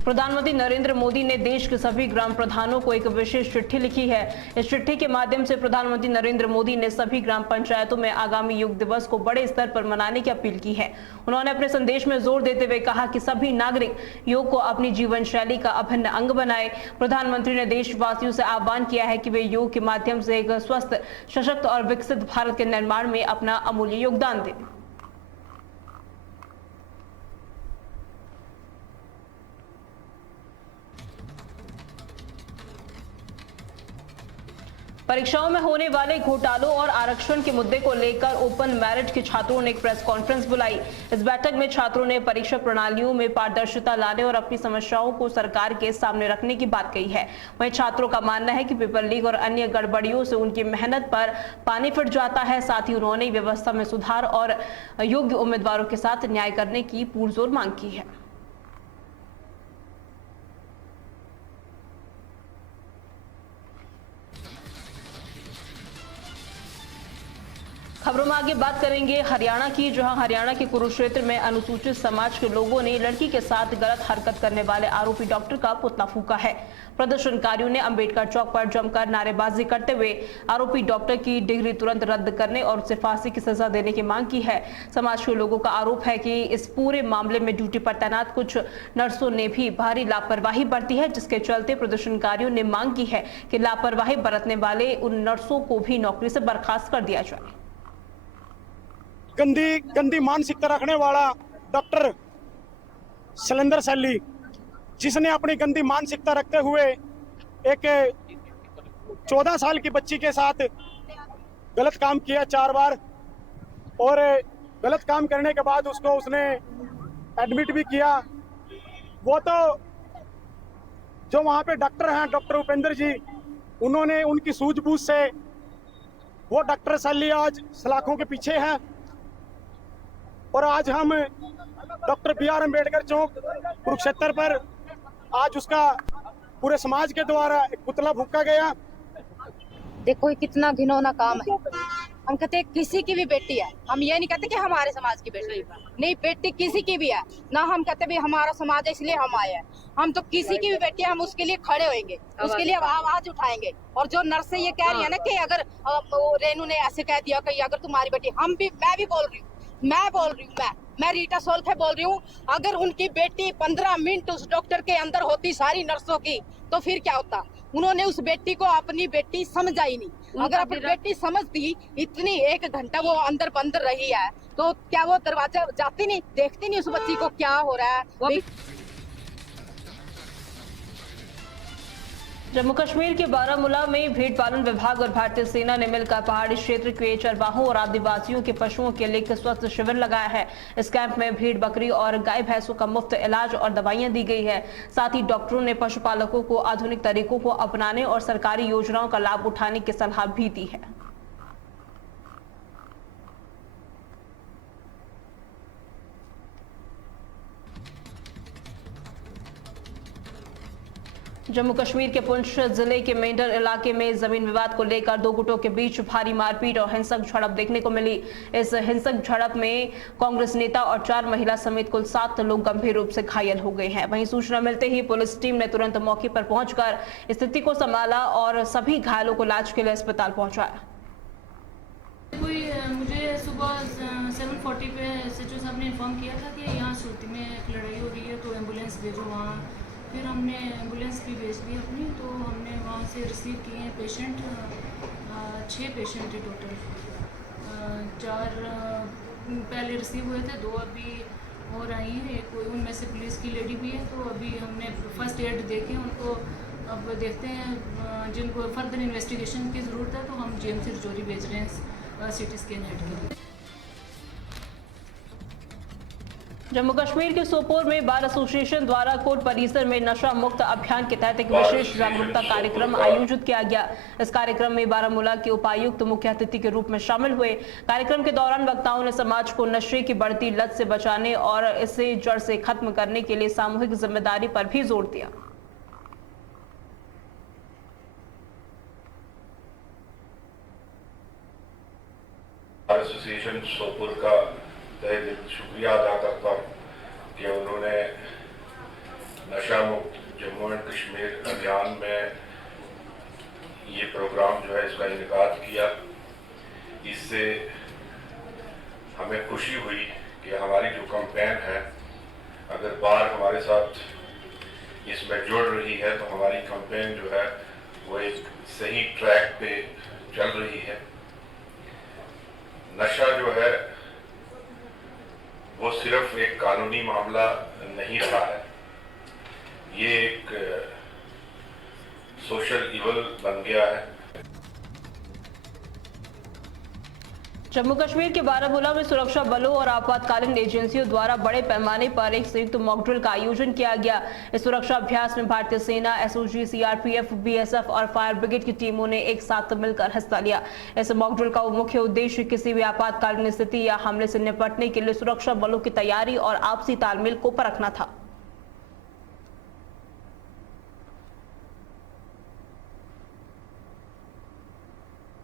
प्रधानमंत्री नरेंद्र मोदी ने देश के सभी ग्राम प्रधानों को एक विशेष चिट्ठी लिखी है। इस चिट्ठी के माध्यम से प्रधानमंत्री नरेंद्र मोदी ने सभी ग्राम पंचायतों में आगामी योग दिवस को बड़े स्तर पर मनाने की अपील की है। उन्होंने अपने संदेश में जोर देते हुए कहा कि सभी नागरिक योग को अपनी जीवन शैली का अभिन्न अंग बनाए। प्रधानमंत्री ने देशवासियों से आह्वान किया है कि वे योग के माध्यम से एक स्वस्थ, सशक्त और विकसित भारत के निर्माण में अपना अमूल्य योगदान दें। परीक्षाओं में होने वाले घोटालों और आरक्षण के मुद्दे को लेकर ओपन मेरिट के छात्रों ने एक प्रेस कॉन्फ्रेंस बुलाई। इस बैठक में छात्रों ने परीक्षा प्रणालियों में पारदर्शिता लाने और अपनी समस्याओं को सरकार के सामने रखने की बात कही है। वहीं छात्रों का मानना है कि पेपर लीक और अन्य गड़बड़ियों से उनकी मेहनत पर पानी फिर जाता है। साथ ही उन्होंने व्यवस्था में सुधार और योग्य उम्मीदवारों के साथ न्याय करने की पुरजोर मांग की है। खबरों में आगे बात करेंगे हरियाणा की, जहां हरियाणा के कुरुक्षेत्र में अनुसूचित समाज के लोगों ने लड़की के साथ गलत हरकत करने वाले आरोपी डॉक्टर का पुतला फूंका है। प्रदर्शनकारियों ने अंबेडकर चौक पर जमकर नारेबाजी करते हुए आरोपी डॉक्टर की डिग्री तुरंत रद्द करने और उसे फांसी की सजा देने की मांग की है। समाज के लोगों का आरोप है कि इस पूरे मामले में ड्यूटी पर तैनात कुछ नर्सों ने भी भारी लापरवाही बरती है, जिसके चलते प्रदर्शनकारियों ने मांग की है कि लापरवाही बरतने वाले उन नर्सों को भी नौकरी से बर्खास्त कर दिया जाए। गंदी मानसिकता रखने वाला डॉक्टर शैलेंद्र सैली, जिसने अपनी गंदी मानसिकता रखते हुए एक 14 साल की बच्ची के साथ गलत काम किया 4 बार, और गलत काम करने के बाद उसने एडमिट भी किया। वो तो जो वहाँ पे डॉक्टर हैं, डॉक्टर उपेंद्र जी, उन्होंने उनकी सूझबूझ से वो डॉक्टर सैली आज सलाखों के पीछे हैं। और आज हम डॉक्टर BR अम्बेडकर चौक कुरुक्षेत्र पर आज उसका पूरे समाज के द्वारा एक पुतला फूंका गया। देखो कितना घिनौना काम है। हम कहते हैं किसी की भी बेटी है, हम ये नहीं कहते कि हमारे समाज की बेटी नहीं, बेटी किसी की भी है ना। हम कहते भी हमारा समाज है इसलिए हम आए हैं। हम तो किसी की भी बेटी है, हम उसके लिए खड़े होंगे, उसके लिए आवाज उठाएंगे। और जो नर्सें ये कह रही है ना कि अगर रेनू ने ऐसे कह दिया कि अगर तुम्हारी बेटी, मैं भी बोल रही हूँ, मैं रीटा सोल्फे बोल रही हूँ, अगर उनकी बेटी 15 मिनट उस डॉक्टर के अंदर होती सारी नर्सों की, तो फिर क्या होता। उन्होंने उस बेटी को अपनी बेटी समझा ही नहीं। अगर अपनी बेटी समझती, इतनी 1 घंटा वो अंदर बंद रही है, तो क्या वो दरवाजा जाती नहीं, देखती नहीं उस बच्ची को क्या हो रहा है। जम्मू कश्मीर के बारामूला में भेड़ पालन विभाग और भारतीय सेना ने मिलकर पहाड़ी क्षेत्र के चरवाहों और आदिवासियों के पशुओं के लिए स्वास्थ्य शिविर लगाया है। इस कैंप में भेड़, बकरी और गाय भैंसों का मुफ्त इलाज और दवाइयां दी गई है। साथ ही डॉक्टरों ने पशुपालकों को आधुनिक तरीकों को अपनाने और सरकारी योजनाओं का लाभ उठाने की सलाह भी दी है। जम्मू कश्मीर के पुंछ जिले के मेंढर इलाके में जमीन विवाद को लेकर 2 गुटों के बीच भारी मारपीट और हिंसक झड़प देखने को मिली। इस हिंसक झड़प में कांग्रेस नेता और 4 महिला समेत कुल 7 लोग गंभीर रूप से घायल हो गए हैं। वहीं सूचना मिलते ही पुलिस टीम ने तुरंत मौके पर पहुंचकर स्थिति को संभाला और सभी घायलों को इलाज के लिए अस्पताल पहुंचाया। मुझे सुबह 7:40 पे SHO साहब ने इन्फॉर्म किया था कि यहाँ सूरती में एक लड़ाई हो रही है, तो एम्बुलेंस भेजो वहाँ। फिर हमने एम्बुलेंस भी भेज दी अपनी, तो हमने वहाँ से रिसीव किए हैं पेशेंट। 6 पेशेंट थे टोटल। 4 पहले रिसीव हुए थे, 2 अभी और आई हैं। एक उनमें से पुलिस की लेडी भी है, तो अभी हमने फर्स्ट एड देके उनको अब देखते हैं। जिनको फर्दर इन्वेस्टिगेशन की ज़रूरत है तो हम GMC रजौरी भेज रहे हैं CT स्कैन हेड के लिए। जम्मू कश्मीर के सोपोर में बार एसोसिएशन द्वारा कोर्ट परिसर में नशा मुक्त अभियान के तहत एक विशेष जागरूकता कार्यक्रम आयोजित किया गया। इस कार्यक्रम में बारामूला के उपायुक्त मुख्य अतिथि के रूप में शामिल हुए। कार्यक्रम के दौरान वक्ताओं ने समाज को नशे की बढ़ती लत से बचाने और इसे जड़ से खत्म करने के लिए सामूहिक जिम्मेदारी पर भी जोर दिया। एसोसिएशन सोपोर का तहे दिल शुक्रिया अदा करता हूँ कि उन्होंने नशा मुक्त जम्मू एंड कश्मीर अभियान में ये प्रोग्राम जो है इसका इनेकाद किया। इससे हमें खुशी हुई कि हमारी जो कैंपेन है अगर बार हमारे साथ इसमें जुड़ रही है तो हमारी कैंपेन जो है वो एक सही ट्रैक पे चल रही है। नशा जो है वो सिर्फ एक कानूनी मामला नहीं रहा है, ये एक सोशल इवल बन गया है। जम्मू कश्मीर के बारामूला में सुरक्षा बलों और आपातकालीन एजेंसियों द्वारा बड़े पैमाने पर एक संयुक्त मॉक ड्रिल का आयोजन किया गया। इस सुरक्षा अभ्यास में भारतीय सेना, एसओजी, सीआरपीएफ, बीएसएफ और फायर ब्रिगेड की टीमों ने एक साथ मिलकर हिस्सा लिया। इस मॉक ड्रिल का मुख्य उद्देश्य किसी भी आपातकालीन स्थिति या हमले से निपटने के लिए सुरक्षा बलों की तैयारी और आपसी तालमेल को परखना था।